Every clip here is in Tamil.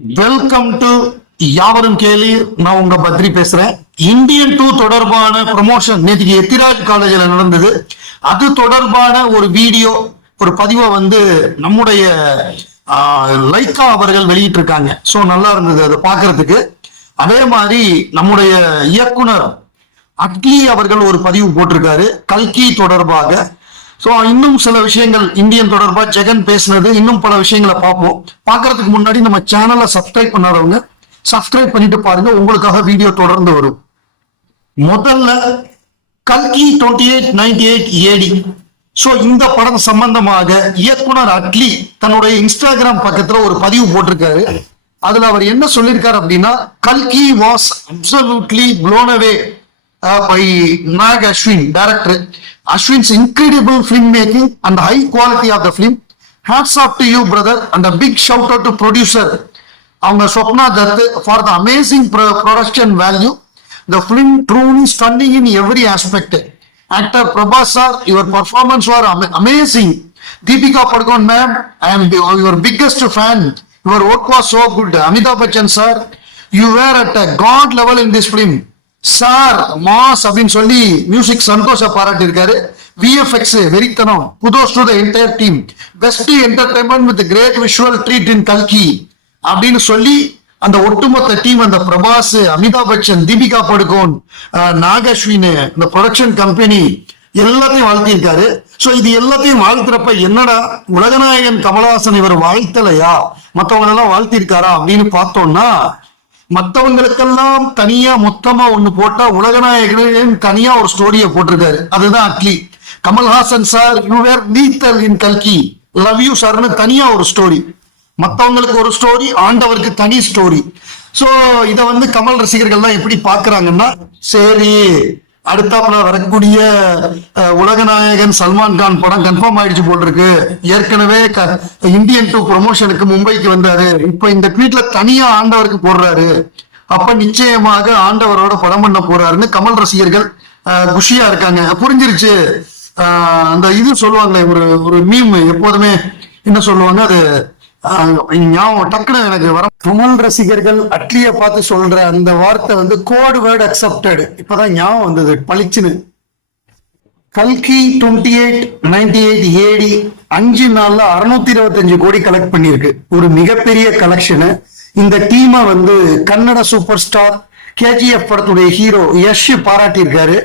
வெல்கம் டு யாவரும் கேலி நான் உங்க பத்ரி பேசுறேன். இந்தியன் டூ தொடர்பான ப்ரமோஷன் நேற்றுக்கு எத்திராஜ் காலேஜில் நடந்தது. அது தொடர்பான ஒரு வீடியோ ஒரு பதிவை வந்து நம்முடைய லைக்கா அவர்கள் வெளியிட்டிருக்காங்க. ஸோ நல்லா இருந்தது அதை பார்க்கறதுக்கு. அதே மாதிரி நம்முடைய இயக்குனர் அட்லி அவர்கள் ஒரு பதிவு போட்டிருக்காரு. கல்கி தொடர்பாக ஸோ இன்னும் சில விஷயங்கள் இந்தியன் தொடர்பா ஜெகன் பேசுனது இன்னும் பல விஷயங்களை பார்ப்போம். பார்க்கறதுக்கு முன்னாடி நம்ம சேனலை சப்ஸ்கிரைப் பண்ணாதவங்க சப்ஸ்கிரைப் பண்ணிட்டு பாருங்க உங்களுக்காக வீடியோ தொடர்ந்து வரும். முதல்ல கல்கி twenty eight ninety eight AD so இந்த படம் சம்பந்தமாக இயக்குனர் அட்லி தன்னுடைய இன்ஸ்டாகிராம் பக்கத்துல ஒரு பதிவு போட்டிருக்காரு. அதுல அவர் என்ன சொல்லியிருக்காரு அப்படின்னா கல்கி was absolutely blown away by Nag Ashwin, director. Ashwin's incredible filmmaking and high quality of the film. Hats off to you, brother, and a big shout out to producer. அவங்க Swapna Dutt for the amazing production value the film truly stunning in every aspect actor Prabhas sir your performance are amazing Deepika Padukone ma'am I am your biggest fan your work was so good Amitabh Bachchan sir you were at a god level in this film Sir mass அப்படின்னு சொல்லி மியூசிக் சந்தோஷ பாராட்டியிருக்காரு. விஎஃப்எக்ஸ் வெறித்தனம் kudos to the entire team best entertainment with great visual treat in கல்கி அப்படின்னு சொல்லி அந்த ஒட்டுமொத்த டீம் அந்த பிரபாஸ் அமிதாப் பச்சன் தீபிகா படுகோன் நாகஸ்வின் இந்த ப்ரொடக்ஷன் கம்பெனி எல்லாத்தையும் வாழ்த்தியிருக்காரு. ஸோ இது எல்லாத்தையும் வாழ்த்துறப்ப என்னடா உலகநாயகன் கமலஹாசன் இவர் வாழ்த்தலையா? மற்றவங்களெல்லாம் எல்லாம் வாழ்த்திருக்காரா அப்படின்னு பார்த்தோம்னா மற்றவங்களுக்கெல்லாம் தனியா மொத்தமா ஒண்ணு போட்டா உலகநாயகன் தனியா ஒரு ஸ்டோரியை போட்டிருக்காரு. அதுதான் Atlee Kamal Haasan sir you were lethal in கல்கி லவ் யூ சார்னு தனியா ஒரு ஸ்டோரி மற்றவங்களுக்கு ஒரு ஸ்டோரி ஆண்டவருக்கு தனி ஸ்டோரி சோ இதை வந்து கமல் ரசிகர்கள் தான் எப்படி பாக்குறாங்கன்னா சரி அடுத்தாப்புல வரக்கூடிய உலக உலகநாயகன் சல்மான் கான் படம் கன்ஃபார்ம் ஆயிடுச்சு போல் இருக்கு ஏற்கனவே க- இந்தியன் டூ ப்ரொமோஷனுக்கு மும்பைக்கு வந்தாரு. இப்ப இந்த ட்வீட்ல தனியா ஆண்டவருக்கு போடுறாரு. அப்ப நிச்சயமாக ஆண்டவரோட படம் பண்ண போறாருன்னு கமல் ரசிகர்கள் குஷியா இருக்காங்க. புரிஞ்சிருச்சு. அந்த இது சொல்லுவாங்களே ஒரு ஒரு மீம் எப்போதுமே என்ன சொல்லுவாங்க அது ஞாபகம் டக்குனு எனக்கு வர துமல் ரசிகர்கள் அட்லிய பார்த்து சொல்ற அந்த வார்த்தை வந்து கோட் வேர்டு அக்செப்டட் இப்பதான் ஞாபகம் வந்தது பளிச்சுன்னு. கல்கி twenty eight ninety eight AD அஞ்சு நாள்ல அறுநூத்தி இருபத்தஞ்சு கோடி கலெக்ட் பண்ணியிருக்கு. ஒரு மிகப்பெரிய கலெக்ஷனு இந்த டீமை வந்து கன்னட சூப்பர் ஸ்டார் கேஜிஎஃப் படத்துடைய ஹீரோ யஷ் பாராட்டியிருக்காரு.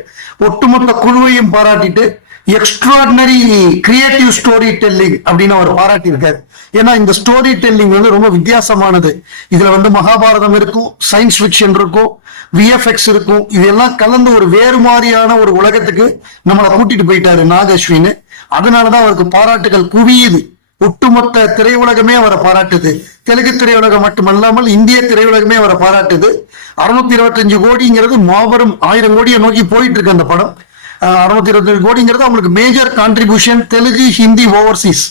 ஒட்டுமொத்த குழுவையும் பாராட்டிட்டு எக்ஸ்ட்ராடினரி கிரியேட்டிவ் ஸ்டோரி டெல்லிங் அப்படின்னு அவர் பாராட்டியிருக்காரு. ஏன்னா இந்த ஸ்டோரி டெல்லிங் வந்து ரொம்ப வித்தியாசமானது. இதுல வந்து மகாபாரதம் இருக்கும் சயின்ஸ் ஃபிக்ஷன் இருக்கும் விஎஃப்எக்ஸ் இருக்கும். இதெல்லாம் கலந்து ஒரு வேறு மாதிரியான ஒரு உலகத்துக்கு நம்மளை கூட்டிட்டு போயிட்டாரு நாகஸ்வின்னு அதனாலதான் அவருக்கு பாராட்டுகள் குவியுது. ஒட்டுமொத்த திரையுலகமே அவரை பாராட்டுது. தெலுங்கு திரையுலகம் மட்டுமல்லாமல் இந்திய திரையுலகமே அவரை பாராட்டுது. அறுநூத்தி இருபத்தஞ்சு கோடிங்கிறது மாபெரும் ஆயிரம் கோடியை நோக்கி போயிட்டு இருக்கு அந்த படம். அறுநூத்தி இருபத்தஞ்சு கோடிங்கிறது அவங்களுக்கு major contribution Telugu Hindi overseas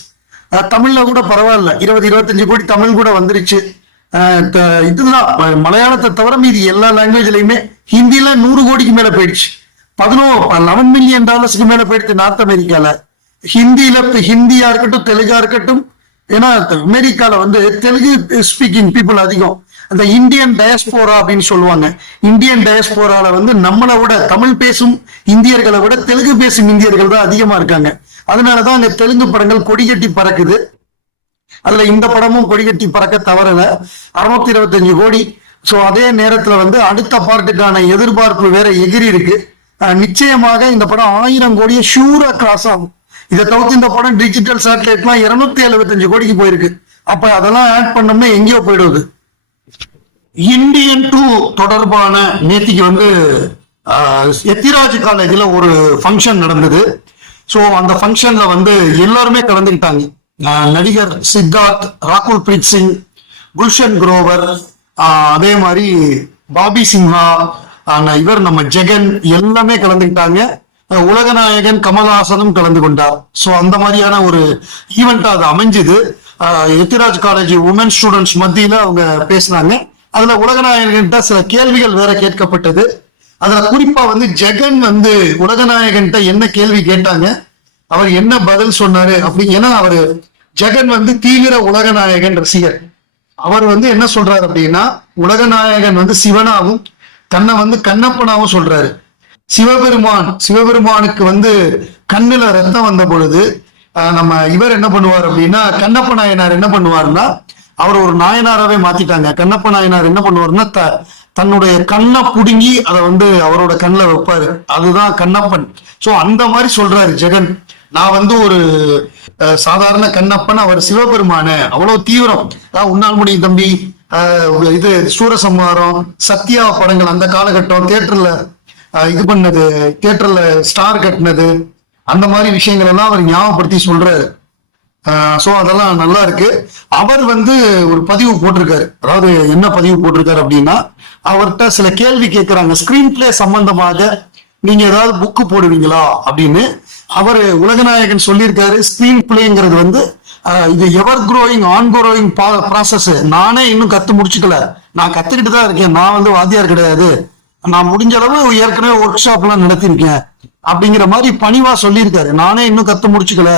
தமிழ்ல கூட பரவாயில்ல. இருபது இருபத்தஞ்சு கோடி தமிழ் கூட வந்துருச்சு. இதுதான். மலையாளத்தை தவிர மீதி எல்லா லாங்குவேஜ்லயுமே ஹிந்தியில நூறு கோடிக்கு மேல போயிடுச்சு. பதினோ லெவன் மில்லியன் டாலர்ஸ்க்கு மேல போயிடுச்சு நார்த் அமெரிக்கால. ஹிந்தியில ஹிந்தியா இருக்கட்டும் தெலுங்கா இருக்கட்டும் ஏன்னா அமெரிக்கால வந்து தெலுங்கு ஸ்பீக்கிங் பீப்புள் அதிகம். அந்த இந்தியன் டயஸ்போரா அப்படின்னு சொல்லுவாங்க. இந்தியன் டயஸ்போரால வந்து நம்மளை விட தமிழ் பேசும் இந்தியர்களை விட தெலுங்கு பேசும் இந்தியர்கள் தான் அதிகமா இருக்காங்க. அதனாலதான் அந்த தெலுங்கு படங்கள் கொடிகட்டி பறக்குது. அதுல இந்த படமும் கொடிகட்டி பறக்க தவறல. அறுநூத்தி இருபத்தஞ்சு கோடி. சோ அதே நேரத்துல வந்து அடுத்த பார்ட்டுக்கான எதிர்பார்ப்பு வேற எகிரி இருக்கு. நிச்சயமாக இந்த படம் ஆயிரம் கோடியை ஷூரா கிராஸ் ஆகும். இதை தவிர்த்து இந்த படம் டிஜிட்டல் சேட்டலைட்லாம் இருநூத்தி எழுபத்தஞ்சு கோடிக்கு போயிருக்கு. அப்ப அதெல்லாம் ஆட் பண்ணோம்னா எங்கேயோ போயிடுவது. இந்தியன் டூ தொடர்பான நேத்திக்கு வந்து எத்திராஜ் காலேஜில் ஒரு ஃபங்க்ஷன் நடந்தது. ஸோ அந்த ஃபங்க்ஷனில் வந்து எல்லாருமே கலந்துக்கிட்டாங்க. நடிகர் சித்தார்த் ராகுல் பிரீத் சிங் குல்ஷன் குரோவர் அதே மாதிரி பாபி சின்ஹா இவர் நம்ம ஜெகன் எல்லாமே கலந்துக்கிட்டாங்க. உலகநாயகன் கமல்ஹாசனும் கலந்து கொண்டார். ஸோ அந்த மாதிரியான ஒரு ஈவெண்ட்டாக அது அமைஞ்சுது. எத்திராஜ் காலேஜ் உமன் ஸ்டூடெண்ட்ஸ் மத்தியில் அவங்க பேசினாங்க. அதுல உலகநாயகன்கிட்ட சில கேள்விகள் வேற கேட்கப்பட்டது. அதுல குறிப்பா வந்து ஜெகன் வந்து உலகநாயகன்கிட்ட என்ன கேள்வி கேட்டாங்க? அவர் என்ன பதில் சொன்னாரு? அப்படி ஏன்னா அவரு ஜெகன் வந்து தீவிர உலகநாயகன் ரசிகர். அவர் வந்து என்ன சொல்றாரு அப்படின்னா உலகநாயகன் வந்து சிவனாவும் தன்னை வந்து கண்ணப்பனாவும் சொல்றாரு. சிவபெருமான் சிவபெருமானுக்கு வந்து கண்ணுல ரத்தம் வந்த பொழுது நம்ம இவர் என்ன பண்ணுவார் அப்படின்னா கண்ணப்ப நாயனார் என்ன பண்ணுவாருன்னா அவர் ஒரு நாயனாராவே மாத்திட்டாங்க. கண்ணப்ப நாயனார் என்ன பண்ணுவாருன்னா த தன்னுடைய கண்ணை புடுங்கி அதை வந்து அவரோட கண்ணில் வைப்பாரு. அதுதான் கண்ணப்பன். ஸோ அந்த மாதிரி சொல்றாரு ஜெகன். நான் வந்து ஒரு சாதாரண கண்ணப்பன் அவர் சிவபெருமான. அவ்வளவு தீவிரம். அதான் உன்னால் முடியும் தம்பி இது சூரசம்ஹாரம் சத்யா படங்கள் அந்த காலகட்டம் தியேட்டர்ல இது பண்ணது தியேட்டர்ல ஸ்டார் கட்டினது. அந்த மாதிரி விஷயங்கள் எல்லாம் அவர் ஞாபகப்படுத்தி சொல்றாரு. ஸோ அதெல்லாம் நல்லா இருக்கு. அவர் வந்து ஒரு பதிவு போட்டிருக்காரு. அதாவது என்ன பதிவு போட்டிருக்காரு அப்படின்னா அவர்கிட்ட சில கேள்வி கேட்கிறாங்க ஸ்கிரீன் பிளே சம்பந்தமாக நீங்க ஏதாவது புக்கு போடுவீங்களா அப்படின்னு அவர் உலகநாயகன் சொல்லியிருக்காரு. ஸ்கிரீன் பிளேங்கிறது வந்து இது ever growing and growing process நானே இன்னும் கத்து முடிச்சுக்கல. நான் கத்துக்கிட்டு தான் இருக்கேன். நான் வந்து வாத்தியார் கிடையாது. நான் முடிஞ்ச அளவு ஏற்கனவே ஒர்க் ஷாப் எல்லாம் நடத்திருக்கேன் அப்படிங்கிற மாதிரி பணிவா சொல்லியிருக்காரு. நானே இன்னும் கத்து முடிச்சுக்கல.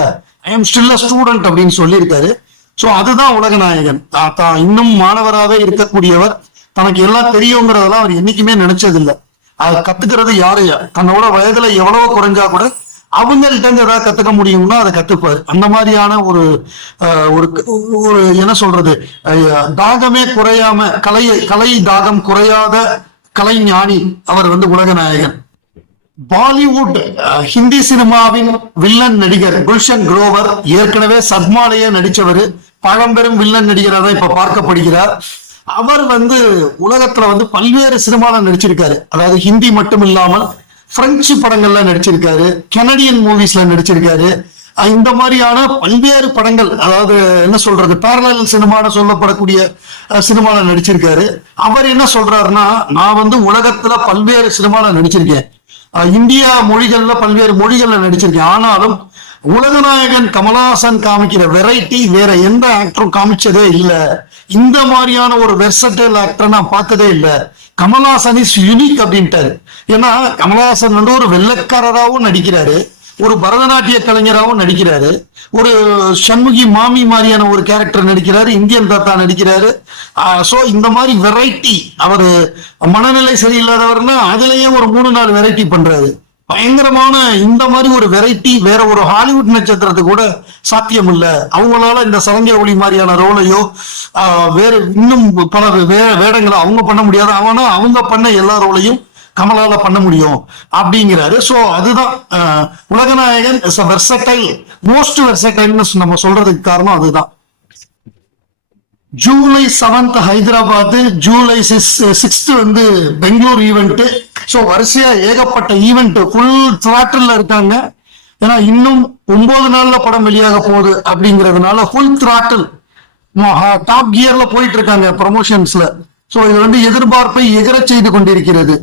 I am still a student அப்படின்னு சொல்லியிருக்காரு. ஸோ அதுதான் உலகநாயகன் தா- தான் இன்னும் மாணவராகவே இருக்கக்கூடியவர் தனக்கு எல்லாம் தெரியுங்கிறதெல்லாம் அவர் என்னைக்குமே நினைச்சதில்லை. அதை கத்துக்கிறது யாரையா தன்னோட வயதுல எவ்வளவு குறைஞ்சா கூட அவங்கள்ட்ட இருந்து ஏதாவது கத்துக்க முடியும்னா அதை கத்துப்பாரு. அந்த மாதிரியான ஒரு ஒரு ஒரு என்ன சொல்றது? தாகமே குறையாம கலை கலை தாகம் குறையாத கலை ஞானி அவர் வந்து உலகநாயகன் பாலிவுட் ஹிந்தி சினிமாவின் வில்லன் நடிகர் குல்ஷன் குரோவர் ஏற்கனவே சத்மாலய நடிச்சவர் பழம்பெரும் வில்லன் நடிகராக தான் இப்ப பார்க்கப்படுகிறார். அவர் வந்து உலகத்துல வந்து பல்வேறு சினிமால நடிச்சிருக்காரு. அதாவது ஹிந்தி மட்டும் இல்லாமல் பிரெஞ்சு படங்கள்ல நடிச்சிருக்காரு கெனடியன் மூவிஸ்ல நடிச்சிருக்காரு. இந்த மாதிரியான பல்வேறு படங்கள் அதாவது என்ன சொல்றது பேரலல் சினிமான சொல்லப்படக்கூடிய சினிமாவில் சினிமால நடிச்சிருக்காரு. அவர் என்ன சொல்றாருன்னா நான் வந்து உலகத்துல பல்வேறு சினிமால நடிச்சிருக்கேன். இந்தியா மொழிகள்ல பல்வேறு மொழிகள்ல நடிச்சிருக்கேன். ஆனாலும் உலகநாயகன் கமலஹாசன் காமிக்கிற வெரைட்டி வேற எந்த ஆக்டரும் காமிச்சதே இல்லை. இந்த மாதிரியான ஒரு வெர்சட்டல் ஆக்டர் நான் பார்த்ததே இல்லை. கமலஹாசன் இஸ் யூனிக் அப்படின்ட்டாரு. ஏன்னா கமலஹாசன் வந்து ஒரு வெள்ளக்காரராகவும் நடிக்கிறாரு. ஒரு பரதநாட்டிய கலைஞராகவும் நடிக்கிறாரு. ஒரு சண்முகி மாமி மாதிரியான ஒரு கேரக்டர் நடிக்கிறாரு இந்தியன் தாத்தா நடிக்கிறாரு. ஸோ இந்த மாதிரி வெரைட்டி அவர் மனநிலை சரியில்லாதவர்னா அதுலயே ஒரு மூணு நாலு வெரைட்டி பண்றாரு. பயங்கரமான இந்த மாதிரி ஒரு வெரைட்டி வேற ஒரு ஹாலிவுட் நட்சத்திரத்துக்கு கூட சாத்தியம் இல்லை அவங்களால இந்த சலங்கை ஒளி மாதிரியான ரோலையோ வேற இன்னும் பல வே வேடங்களை அவங்க பண்ண முடியாது. அவனா அவங்க பண்ண எல்லா ரோலையும் கமலால பண்ண முடியும் அப்படிங்கிறாரு. சோ அதுதான் உலகநாயகன் இஸ் அ வெர்சடைல் மோஸ்ட் வெர்சடைல்னு நம்ம சொல்றதுக்கு காரணம் அதுதான். July seventh Hyderabad July sixth வந்து பெங்களூர் ஈவெண்ட் ஸோ வரிசையா ஏகப்பட்ட ஈவெண்ட் ஃபுல் த்ராட்டில் இருக்காங்க. ஏன்னா இன்னும் ஒன்பது நாள்ல படம் வெளியாக போகுது அப்படிங்கிறதுனால ஃபுல் த்ராட்டில் டாப் கியர்ல போயிட்டு இருக்காங்க ப்ரமோஷன்ஸ்ல ஸோ இது வந்து எதிர்பார்ப்பை எகரச் செய்து கொண்டிருக்கிறது.